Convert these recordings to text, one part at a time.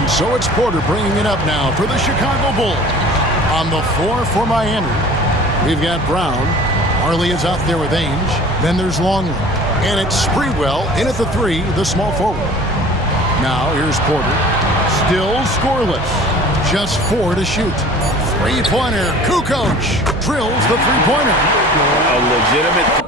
And so it's Porter bringing it up now for the Chicago Bulls. On the floor for Miami, we've got Brown. Harley is out there with Ainge. Then there's Longley. And it's Sprewell in at the 3, the small forward. Now here's Porter. Still scoreless. Just 4 to shoot. Three-pointer. Kukoc drills the three-pointer. A legitimate...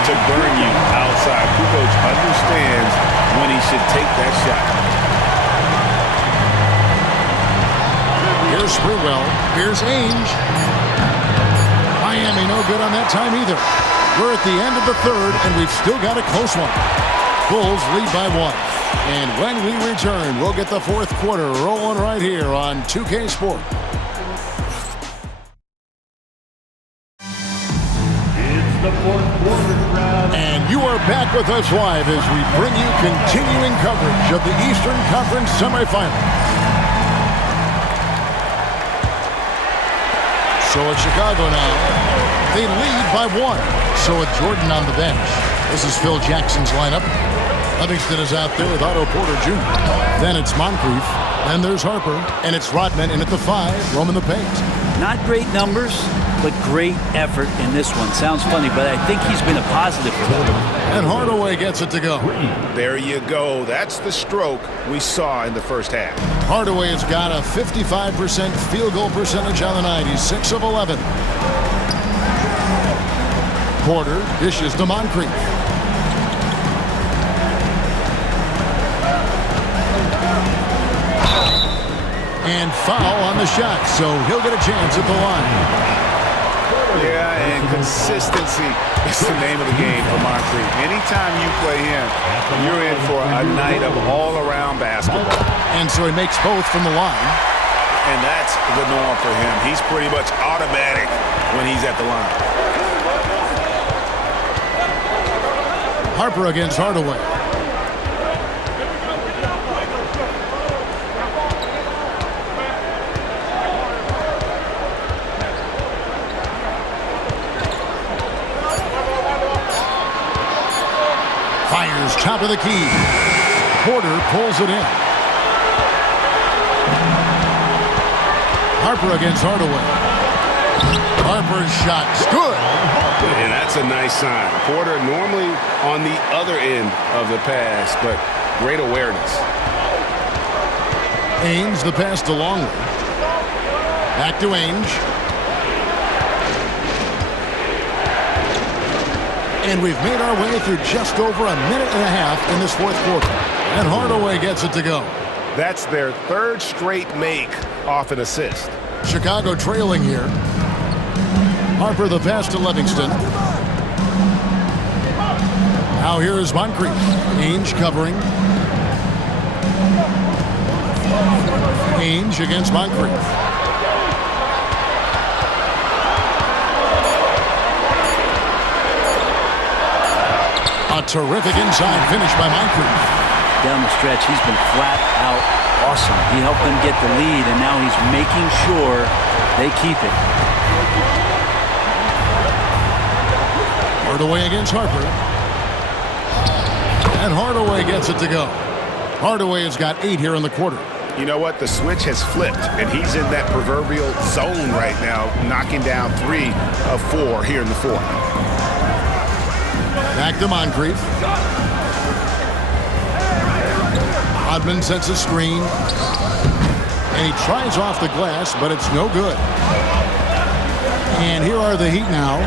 to burn you outside. Kukoc understands when he should take that shot. Here's Sprewell. Here's Ainge. Miami no good on that time either. We're at the end of the third, and we've still got a close one. Bulls lead by 1. And when we return, we'll get the fourth quarter rolling right here on 2K Sport. The fourth quarter crowd. And you are back with us live as we bring you continuing coverage of the Eastern Conference semifinal. So it's Chicago now. They lead by 1. So with Jordan on the bench, this is Phil Jackson's lineup. Livingston is out there with Otto Porter Jr. Then it's Moncrief. Then there's Harper. And it's Rodman in at the 5, roaming the paint. Not great numbers, but great effort in this one. Sounds funny, but I think he's been a positive for them. And Hardaway gets it to go. There you go. That's the stroke we saw in the first half. Hardaway has got a 55% field goal percentage on the night. He's 6 of 11. Porter dishes to Moncrief. And foul on the shot, so he'll get a chance at the line. Yeah, and consistency is the name of the game for Moncrief. Anytime you play him, you're in for a night of all-around basketball. And so he makes both from the line. And that's the norm for him. He's pretty much automatic when he's at the line. Harper against Hardaway. Fires top of the key. Porter pulls it in. Harper against Hardaway. Harper's shot's good. And that's a nice sign. Porter normally on the other end of the pass, but great awareness. Ainge the pass to Longley. Back to Ainge. And we've made our way through just over a minute and a half in this fourth quarter. And Hardaway gets it to go. That's their third straight make off an assist. Chicago trailing here. Harper the pass to Livingston. Now here is Moncrief. Ainge covering. Ainge against Moncrief. A terrific inside finish by Moncrief. Down the stretch, he's been flat out awesome. He helped them get the lead, and now he's making sure they keep it. Hardaway against Harper. And Hardaway gets it to go. Hardaway has got 8 here in the quarter. You know what? The switch has flipped, and he's in that proverbial zone right now, knocking down 3 of 4 here in the fourth. Back to Moncrief. Rodman sets a screen. And he tries off the glass, but it's no good. And here are the Heat now.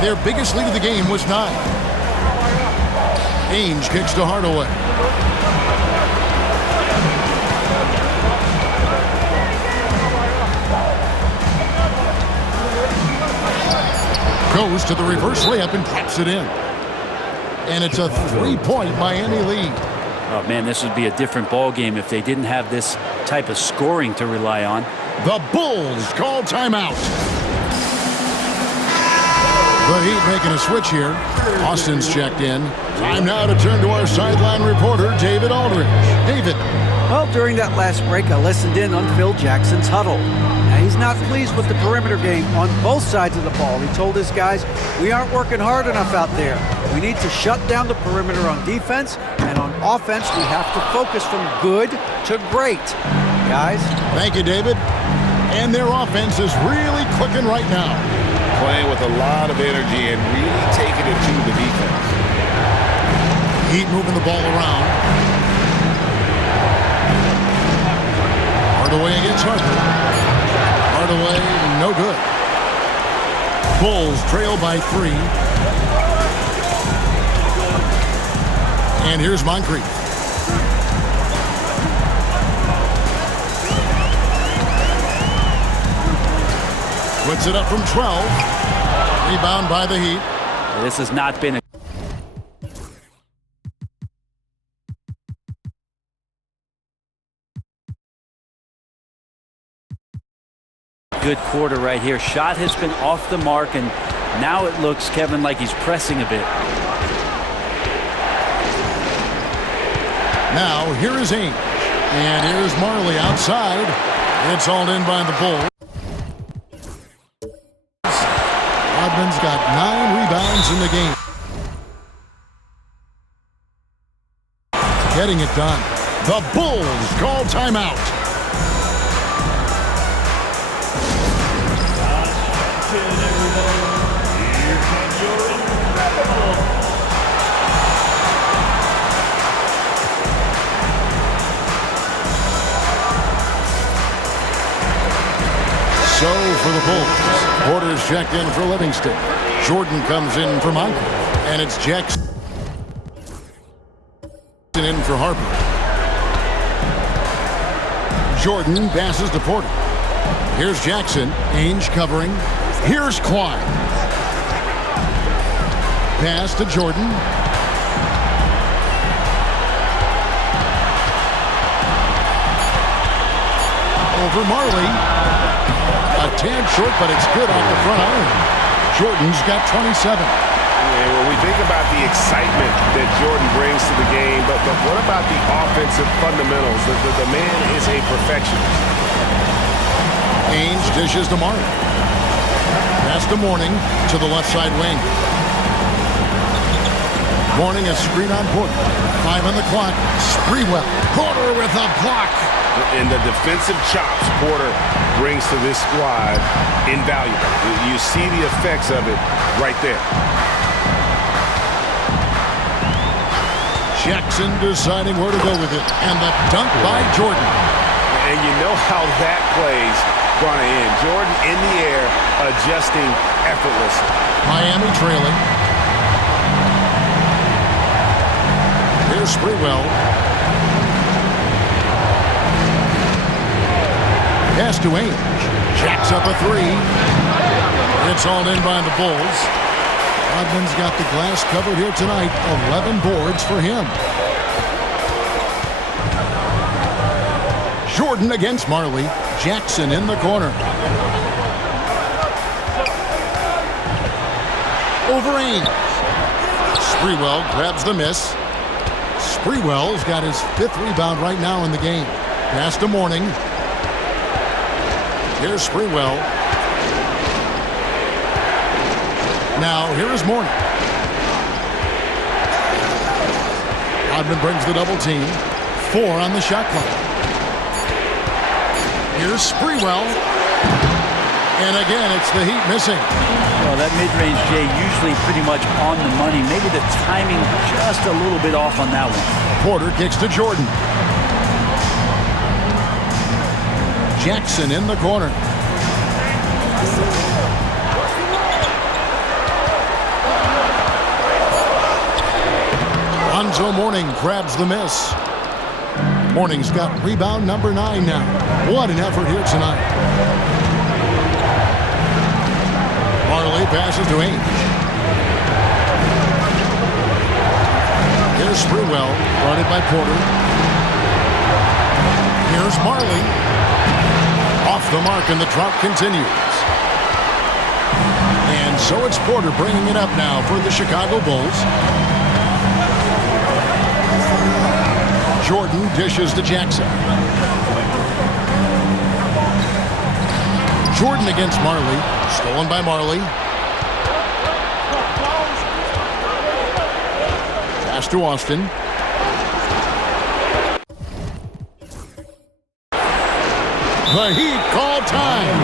Their biggest lead of the game was 9. Ainge kicks to Hardaway. Goes to the reverse layup and taps it in. And it's a 3-point Miami lead. Oh, man, this would be a different ball game if they didn't have this type of scoring to rely on. The Bulls call timeout. The Heat making a switch here. Austin's checked in. Time now to turn to our sideline reporter, David Aldridge. David. Well, during that last break, I listened in on Phil Jackson's huddle. Now, he's not pleased with the perimeter game on both sides of the ball. He told his guys, we aren't working hard enough out there. We need to shut down the perimeter on defense, and on offense, we have to focus from good to great. Guys? Thank you, David. And their offense is really clicking right now. Playing with a lot of energy and really taking it to the defense. Heat moving the ball around. Hardaway against Harper. Hardaway, no good. Bulls trail by 3. And here's Moncrief. Puts it up from 12. Rebound by the Heat. This has not been a good quarter right here. Shot has been off the mark, and now it looks, Kevin, like he's pressing a bit. Now, here is Ainge. And here's Marley outside. It's hauled in by the Bulls. Rodman's got 9 rebounds in the game. Getting it done. The Bulls call timeout. Here comes your incredible. So for the Bulls, Porter's checked in for Livingston. Jordan comes in for Moncrief. And it's Jackson in for Harper. Jordan passes to Porter. Here's Jackson. Ainge covering. Here's Kawhi. Pass to Jordan. Over Marley. A tad short, but it's good off the front iron. Jordan's got 27. And when we think about the excitement that Jordan brings to the game, but what about the offensive fundamentals? The man is a perfectionist. Ainge dishes to Marley. Pass to Mourning to the left side wing. Mourning a screen on Porter. 5 on the clock. Sprewell. Porter with a block. And the defensive chops Porter brings to this squad, invaluable. You see the effects of it right there. Jackson deciding where to go with it. And the dunk by Jordan. And you know how that plays going to end. Jordan in the air, adjusting effortlessly. Miami trailing. Here's Sprewell. Pass to Ainge. Jacks up a 3. It's hauled in by the Bulls. Rodman's got the glass covered here tonight. 11 boards for him. Jordan against Marley. Jackson in the corner. Over Ainge. Sprewell grabs the miss. Sprewell's got his 5th rebound right now in the game. Pass to Mourning. Here's Sprewell. Now, here is Mourning. Rodman brings the double team. 4 on the shot clock. Here's Sprewell. And again, it's the Heat missing. Well, that mid-range, Jay, usually pretty much on the money. Maybe the timing just a little bit off on that one. Porter kicks to Jordan. Jackson in the corner. Lonzo Mourning grabs the miss. Mourning's got rebound number 9 now. What an effort here tonight. Marley passes to Ainge. Here's Sprewell, guarded by Porter. Here's Marley. Off the mark, and the drought continues. And so it's Porter bringing it up now for the Chicago Bulls. Jordan dishes to Jackson. Jordan against Marley. Stolen by Marley. Pass to Austin. The Heat call time.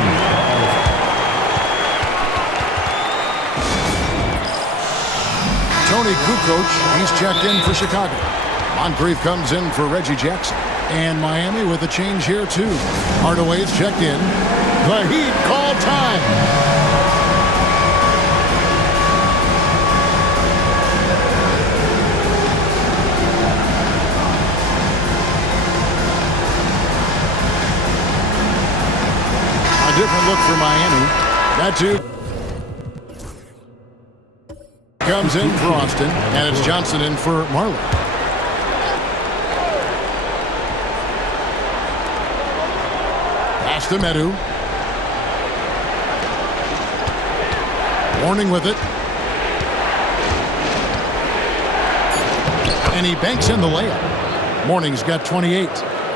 Tony Kukoc, he's checked in for Chicago. Moncrief comes in for Reggie Jackson. And Miami with a change here too. Hardaway's checked in. The Heat call time. A different look for Miami. That too comes in for Austin, and it's Johnson in for Marley. Pass to Medu. Warning with it. And he banks in the layup. Mourning's got 28.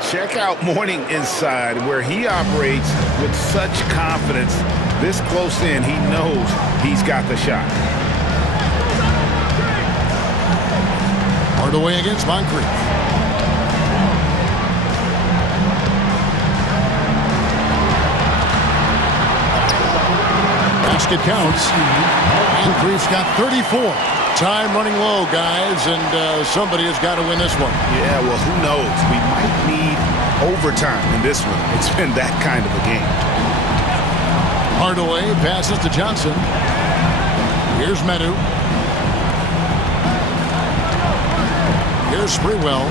Check out Mourning inside, where he operates with such confidence. This close in, he knows he's got the shot. Hardaway against Moncrief. Basket counts. Moncrief's got 34. Time running low, guys, and somebody has got to win this one. Yeah, well, who knows? We might need overtime in this one. It's been that kind of a game. Hardaway passes to Johnson. Here's Medu. Here's Sprewell.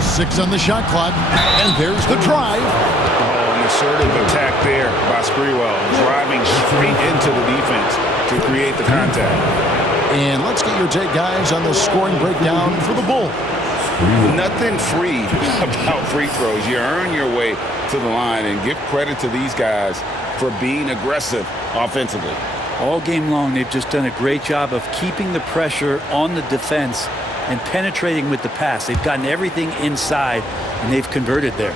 6 on the shot clock. And there's the drive. Oh, an assertive attack there by Sprewell. Driving straight into the defense to create the contact. And let's get your take, guys, on the scoring breakdown for the Bulls. Nothing free about free throws. You earn your way to the line, and give credit to these guys for being aggressive offensively. All game long, they've just done a great job of keeping the pressure on the defense and penetrating with the pass. They've gotten everything inside, and they've converted there.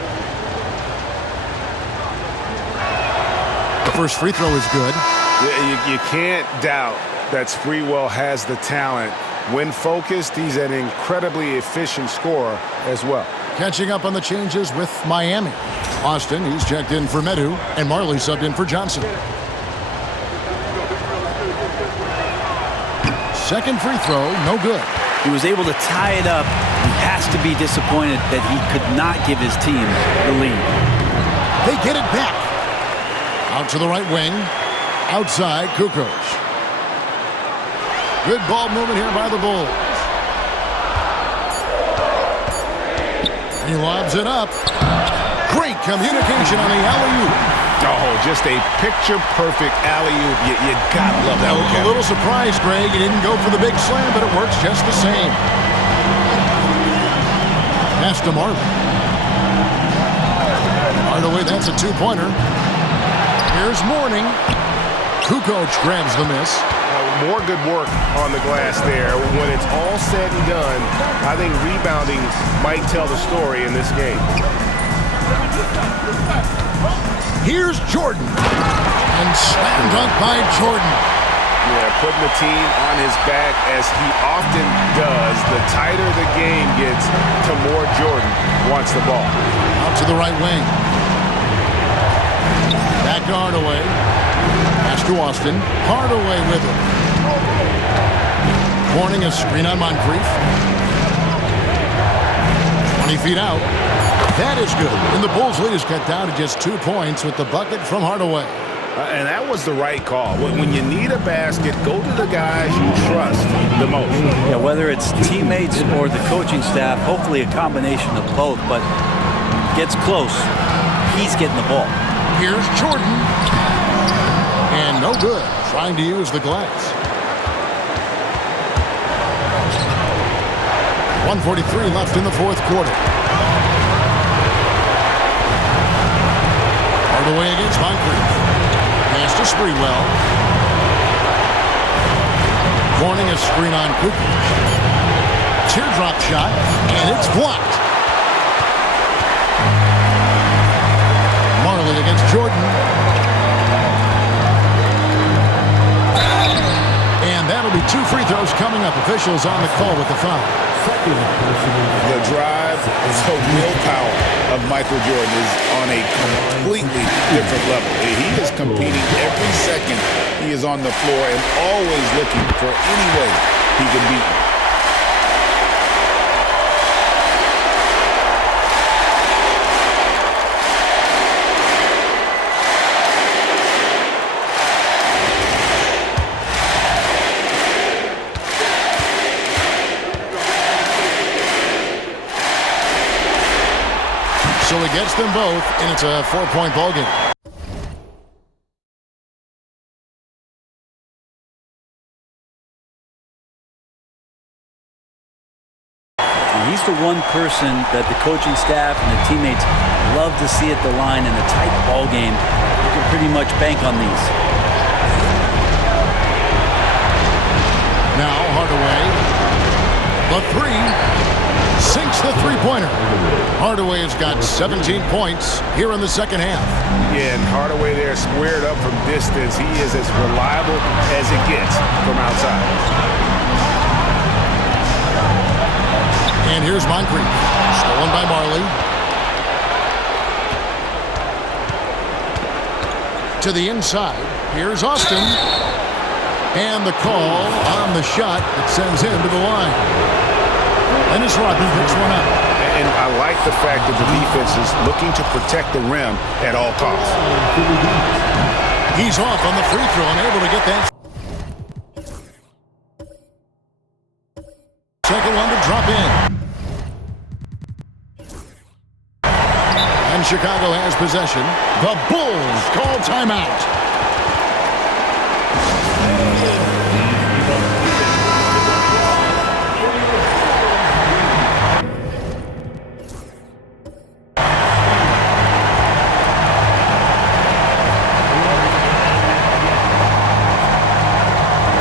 The first free throw is good. You can't doubt that Sprewell has the talent. When focused, he's an incredibly efficient scorer as well. Catching up on the changes with Miami. Austin, he's checked in for Medu, and Marley subbed in for Johnson. Second free throw, no good. He was able to tie it up. He has to be disappointed that he could not give his team the lead. They get it back. Out to the right wing. Outside, Kukoc. Good ball movement here by the Bulls. He lobs it up. Great communication on the alley-oop. Oh, just a picture-perfect alley-oop. You gotta love that one. A little surprised, Greg. He didn't go for the big slam, but it works just the same. Pass to Marley. Hardaway, that's a two-pointer. Here's Mourning. Kukoc grabs the miss. More good work on the glass there. When it's all said and done, I think rebounding might tell the story in this game. Here's Jordan. And slam dunk by Jordan. Yeah, putting the team on his back as he often does. The tighter the game gets, the more Jordan wants the ball. Out to the right wing. Back to Hardaway. Pass to Austin. Hardaway with it. Mourning a screen on Moncrief. 20 feet out. That is good. And the Bulls' lead is cut down to just 2 points with the bucket from Hardaway. And that was the right call. When you need a basket, go to the guys you trust the most. Yeah, whether it's teammates or the coaching staff, hopefully a combination of both, but gets close. He's getting the ball. Here's Jordan. And no good. Trying to use the glass. 1:43 left in the fourth quarter. Hardaway against Moncrief. Pass to Sprewell. Mourning a screen on Kukoc. Teardrop shot, and it's blocked. against Jordan. And that'll be 2 free throws coming up. Officials on the call with the foul. The drive and so willpower of Michael Jordan is on a completely different level. He is competing every second he is on the floor and always looking for any way he can beat you. So he gets them both, and it's a 4-point ball game. He's the one person that the coaching staff and the teammates love to see at the line in a tight ball game. You can pretty much bank on these. Now Hardaway, the three, sinks the three-pointer. Hardaway has got 17 points here in the second half. Yeah, and Hardaway there squared up from distance. He is as reliable as it gets from outside. And here's Moncrief, stolen by Marley. To the inside, here's Austin. And the call on the shot that sends him to the line. Dennis Rodman picks one up. And I like the fact that the defense is looking to protect the rim at all costs. He's off on the free throw and able to get that. Second one to drop in. And Chicago has possession. The Bulls call timeout.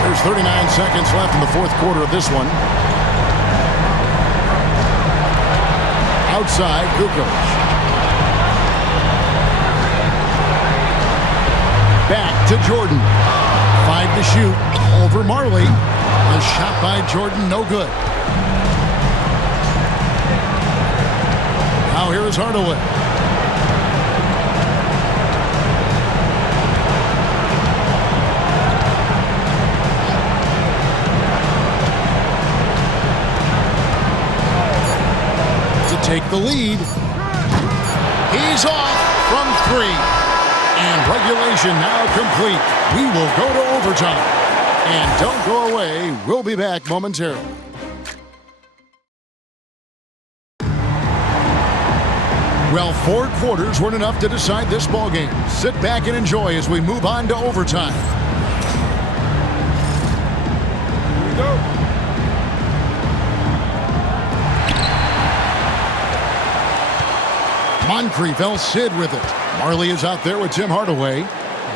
There's 39 seconds left in the fourth quarter of this one. Outside, Kukoc. Back to Jordan. 5 to shoot over Marley. A shot by Jordan, no good. Now here is Hardaway. To take the lead. He's off from 3. And regulation now complete. We will go to overtime. And don't go away. We'll be back momentarily. Well, 4 quarters weren't enough to decide this ball game. Sit back and enjoy as we move on to overtime. Here we go. Moncrief, El Cid with it. Marley is out there with Tim Hardaway.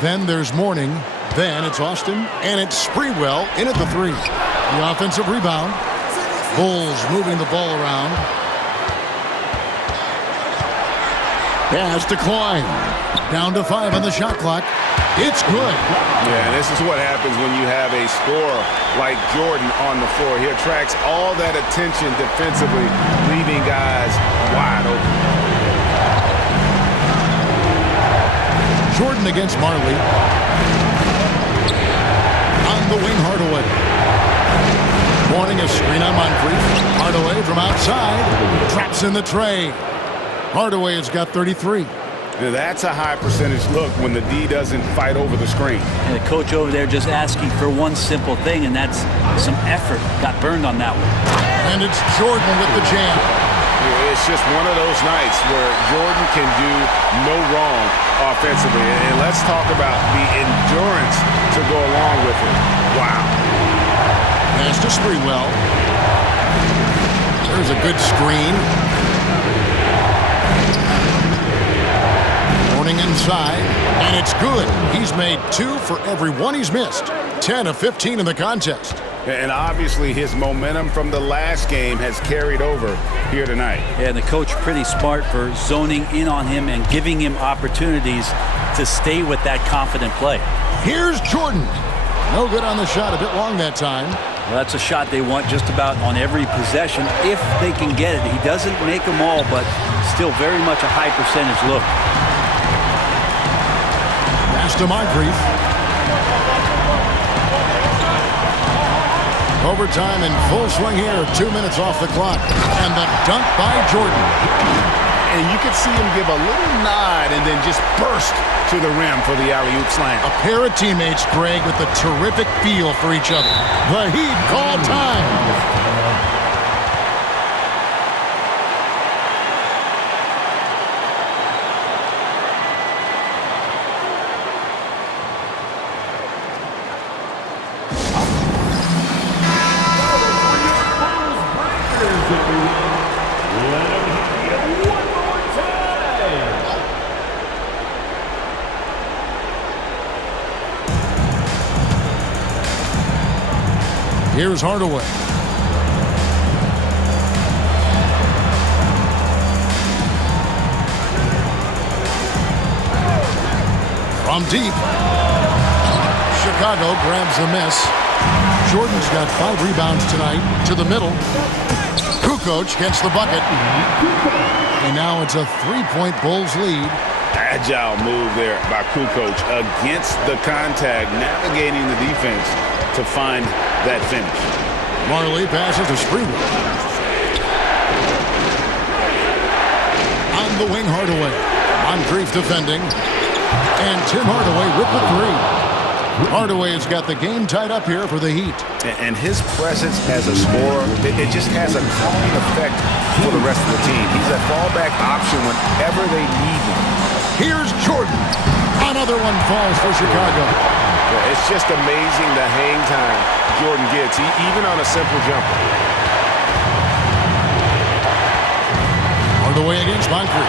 Then there's Mourning. Then it's Austin. And it's Sprewell in at the 3. The offensive rebound. Bulls moving the ball around. Pass to Klein. Down to 5 on the shot clock. It's good. Yeah, this is what happens when you have a scorer like Jordan on the floor. He attracts all that attention defensively, leaving guys wide open. Jordan against Marley. On the wing, Hardaway. Mourning a screen on Moncrief. Hardaway from outside. Traps in the tray. Hardaway has got 33. Now that's a high percentage look when the D doesn't fight over the screen. And the coach over there just asking for one simple thing, and that's some effort. Got burned on that one. And it's Jordan with the jam. It's just one of those nights where Jordan can do no wrong offensively. And let's talk about the endurance to go along with it. Wow. Pass to Sprewell. There's a good screen. Mourning inside, and it's good. He's made 2 for every one he's missed. 10 of 15 in the contest. And obviously his momentum from the last game has carried over here tonight. Yeah, and the coach pretty smart for zoning in on him and giving him opportunities to stay with that confident play. Here's Jordan. No good on the shot. A bit long that time. Well, that's a shot they want just about on every possession if they can get it. He doesn't make them all, but still very much a high percentage look. Pass to Moncrief. Overtime in full swing here. 2 minutes off the clock. And the dunk by Jordan. And you could see him give a little nod and then just burst to the rim for the alley-oop slam. A pair of teammates, Greg, with a terrific feel for each other. The Heat call time. Here's Hardaway. From deep. Chicago grabs the miss. Jordan's got 5 rebounds tonight. To the middle. Kukoc gets the bucket. And now it's a 3-point Bulls lead. Agile move there by Kukoc against the contact, navigating the defense to find that finish. Marley passes to Sprewell. On the wing, Hardaway. Moncrief defending. And Tim Hardaway with the 3. Hardaway has got the game tied up here for the Heat. And his presence as a scorer, it just has a calming effect for the rest of the team. He's a fallback option whenever they need him. Here's Jordan. Another one falls for Chicago. Yeah, it's just amazing the hang time Jordan gets, even on a simple jumper. Hardaway against Moncrief.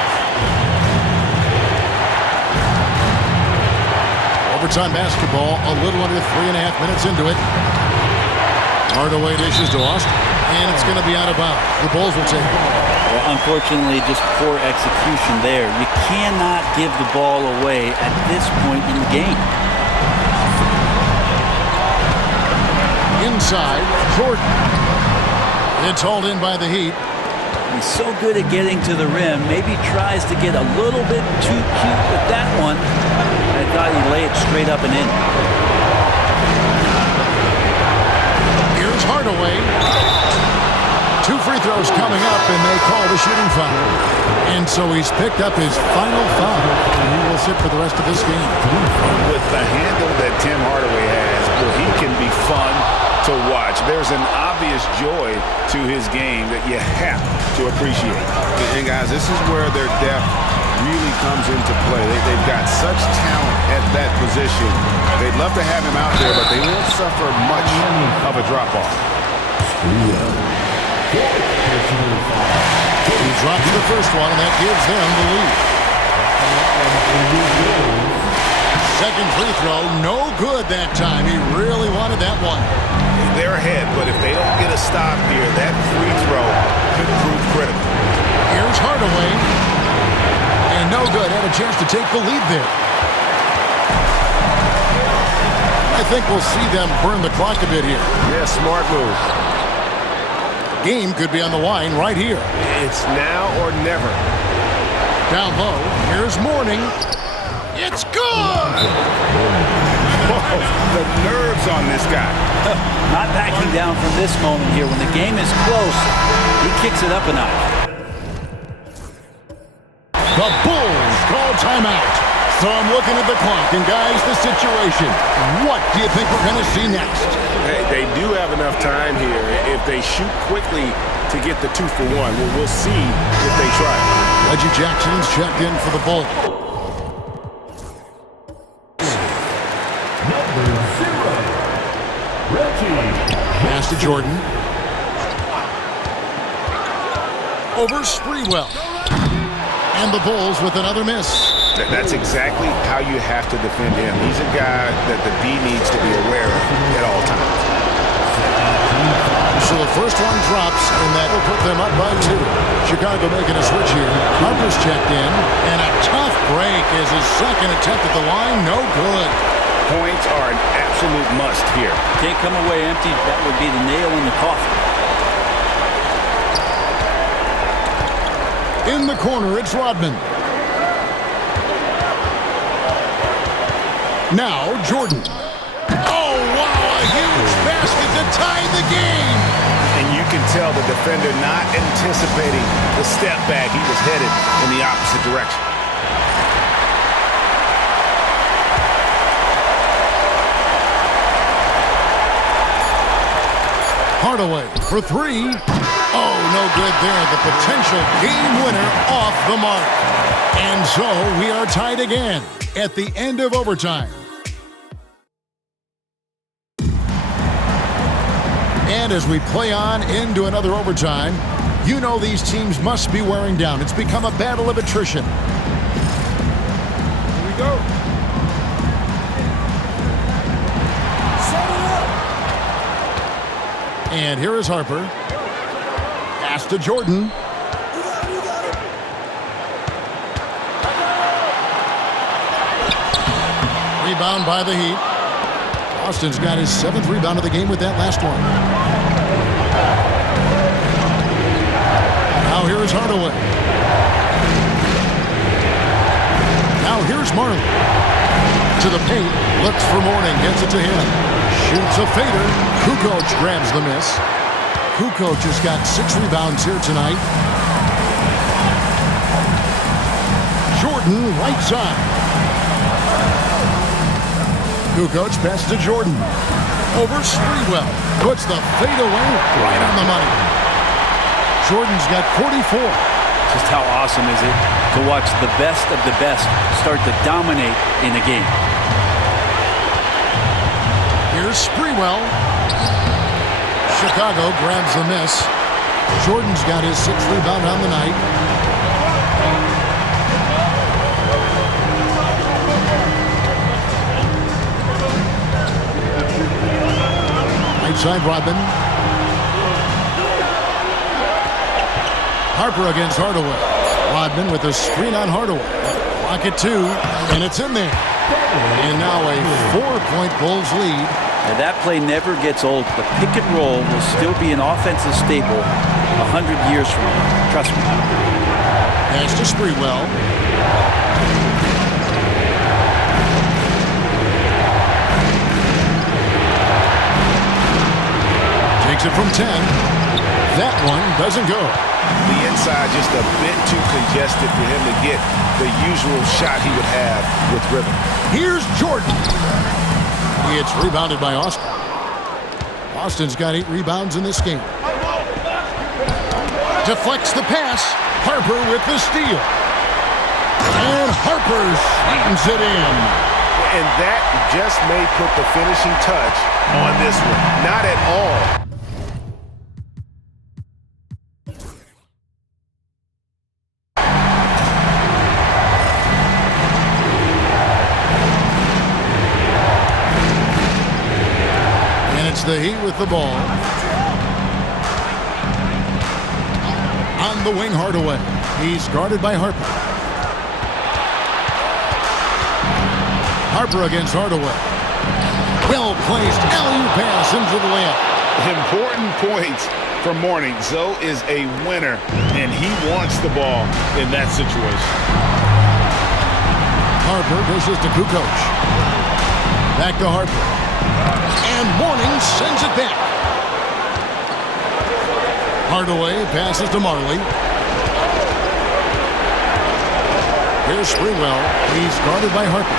Overtime basketball, a little under 3.5 minutes into it. Hardaway dishes to Austin, and it's going to be out of bounds. The Bulls will take it. Well, unfortunately, just poor execution there. You cannot give the ball away at this point in the game. Inside, Jordan. It's hauled in by the Heat. He's so good at getting to the rim. Maybe tries to get a little bit too cute with that one. I thought he'd lay it straight up and in. Here's Hardaway. 2 free throws coming up, and they call the shooting foul. And so he's picked up his final foul, and he will sit for the rest of this game. With the handle that Tim Hardaway has, well, he can be fun to watch. There's an obvious joy to his game that you have to appreciate. And guys, this is where their depth really comes into play. They've got such talent at that position. They'd love to have him out there, but they won't suffer much of a drop-off. He drops the first one, and that gives them the lead. Second free throw, no good that time. He really wanted that one. They're ahead, but if they don't get a stop here, that free throw could prove critical. Here's Hardaway. And no good. Had a chance to take the lead there. I think we'll see them burn the clock a bit here. Yeah, smart move. Game could be on the line right here. It's now or never. Down low, here's Mourning. It's good! Whoa, the nerves on this guy. Not backing down from this moment here. When the game is close, he kicks it up a notch. The Bulls call timeout. So I'm looking at the clock, and guys, the situation. What do you think we're going to see next? Hey, they do have enough time here. If they shoot quickly to get the 2 for 1, we'll see if they try. Reggie Jackson's checked in for the Bulls. Pass to Jordan. Over Sprewell. And the Bulls with another miss. That's exactly how you have to defend him. He's a guy that the D needs to be aware of at all times. So the first one drops, and that will put them up by 2. Chicago making a switch here. Harper's checked in, and a tough break is his second attempt at the line. No good. Points are an absolute must here. Can't come away empty. That would be the nail in the coffin. In the corner, it's Rodman. Now, Jordan. Oh, wow, a huge basket to tie the game. And you can tell the defender not anticipating the step back. He was headed in the opposite direction. Hardaway for 3. Oh, no good there. The potential game winner off the mark. And so we are tied again at the end of overtime. And as we play on into another overtime, you know these teams must be wearing down. It's become a battle of attrition. Here we go. And here is Harper. Pass to Jordan. Rebound by the Heat. Austin's got his 7th rebound of the game with that last one. Now here is Hardaway. Now here's Marley. To the paint. Looks for Mourning. Gets it to him. Shoots a fader. Kukoc grabs the miss. Kukoc has got 6 rebounds here tonight. Jordan, right side. Kukoc passes to Jordan. Over Sprewell. Puts the fadeaway right on the money. Jordan's got 44. Just how awesome is it to watch the best of the best start to dominate in a game. Here's Sprewell. Chicago grabs the miss. Jordan's got his 6th rebound on the night. Right side, Rodman. Harper against Hardaway. Rodman with a screen on Hardaway. Clock at 2, and it's in there. And now a 4-point Bulls lead. Now that play never gets old. The pick and roll will still be an offensive staple 100 years from now. Trust me. Pass to Sprewell. Takes it from 10. That one doesn't go. The inside just a bit too congested for him to get the usual shot he would have with rhythm. Here's Jordan. It's rebounded by Austin. Austin's got 8 rebounds in this game. Deflects the pass. Harper with the steal. And Harper slams it in. And that just may put the finishing touch on this one. Not at all. The Heat with the ball. On the wing, Hardaway. He's guarded by Harper. Harper against Hardaway. Well-placed alley-oop pass into the layup. Important points for Mourning. Zoe is a winner, and he wants the ball in that situation. Harper dishes to Kukoc. Back to Harper. And Mourning sends it back. Hardaway passes to Marley. Here's Sprewell. He's guarded by Harper.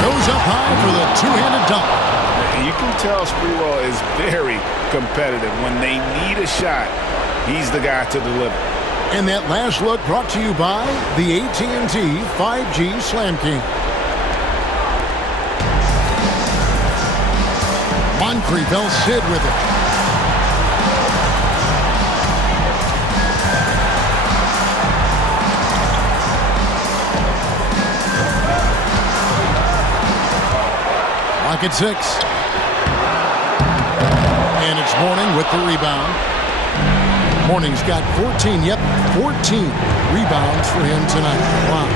Goes up high for the two-handed dunk. You can tell Sprewell is very competitive. When they need a shot, he's the guy to deliver. And that last look brought to you by the AT&T 5G Slam King. Moncrief Sid with it. Clock at 6. it's Mourning with the rebound. Mourning's got 14 rebounds for him tonight. Wow.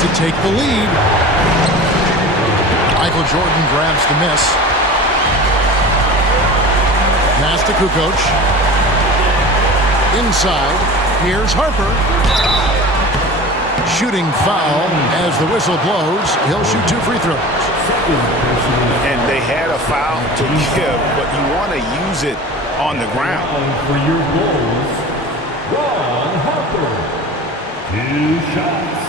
To take the lead. Michael Jordan grabs the miss. Pass to Kukoc. Inside. Here's Harper. Shooting foul as the whistle blows. He'll shoot 2 free throws. And they had a foul to give, but you want to use it on the ground. For your goals, Ron Harper. 2 shots.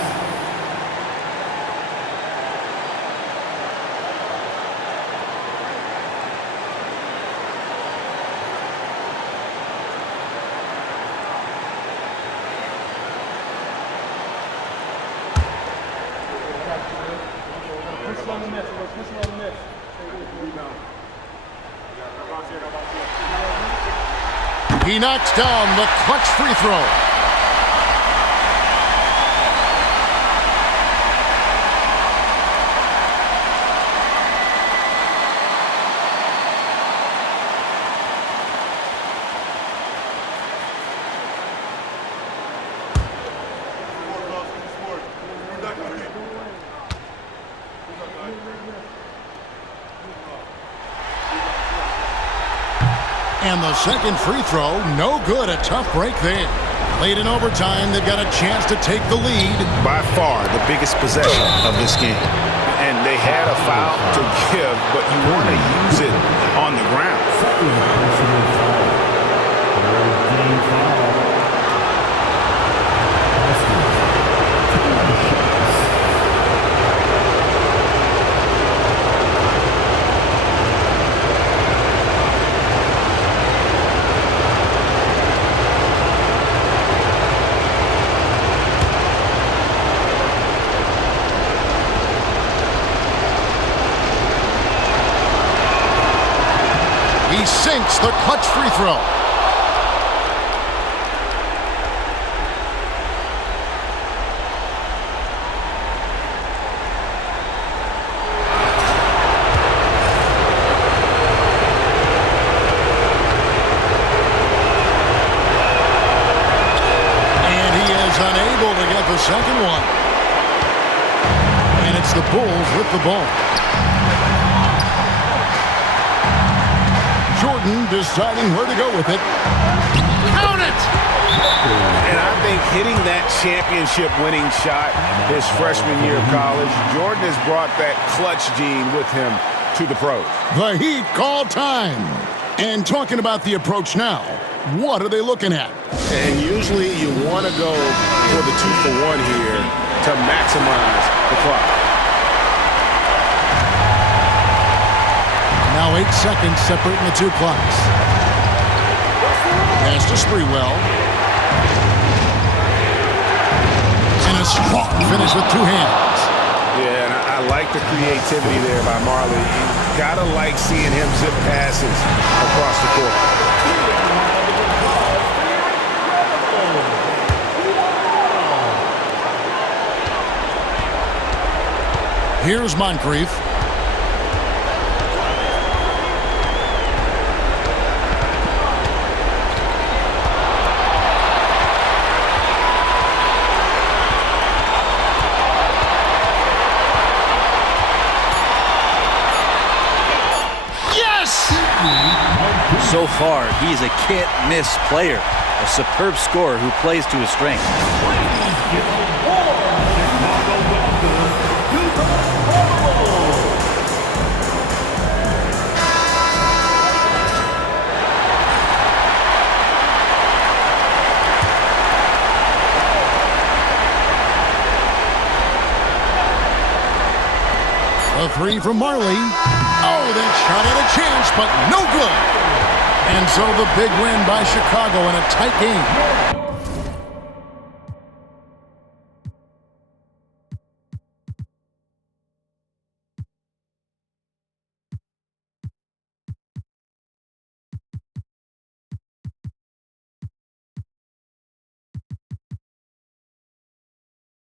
He knocks down the clutch free throw. And the second free throw, no good. A tough break there. Late in overtime, they've got a chance to take the lead. By far the biggest possession of this game. And they had a foul to give, but you want to use it on the ground. He sinks the clutch free throw. And he is unable to get the second one. And it's the Bulls with the ball. Jordan deciding where to go with it. Count it! And I think hitting that championship-winning shot his freshman year of college, Jordan has brought that clutch gene with him to the pros. The Heat call time. And talking about the approach now, what are they looking at? And usually you want to go for the 2-for-1 here to maximize the clock. Now 8 seconds separating the two clocks. Pass to Sprewell. And a strong finish with 2 hands. Yeah, and I like the creativity there by Marley. You gotta like seeing him zip passes across the court. Here's Moncrief. So far, he's a can't-miss player, a superb scorer who plays to his strength. A 3 from Marley. Oh, that shot had a chance, but no good. And so the big win by Chicago in a tight game.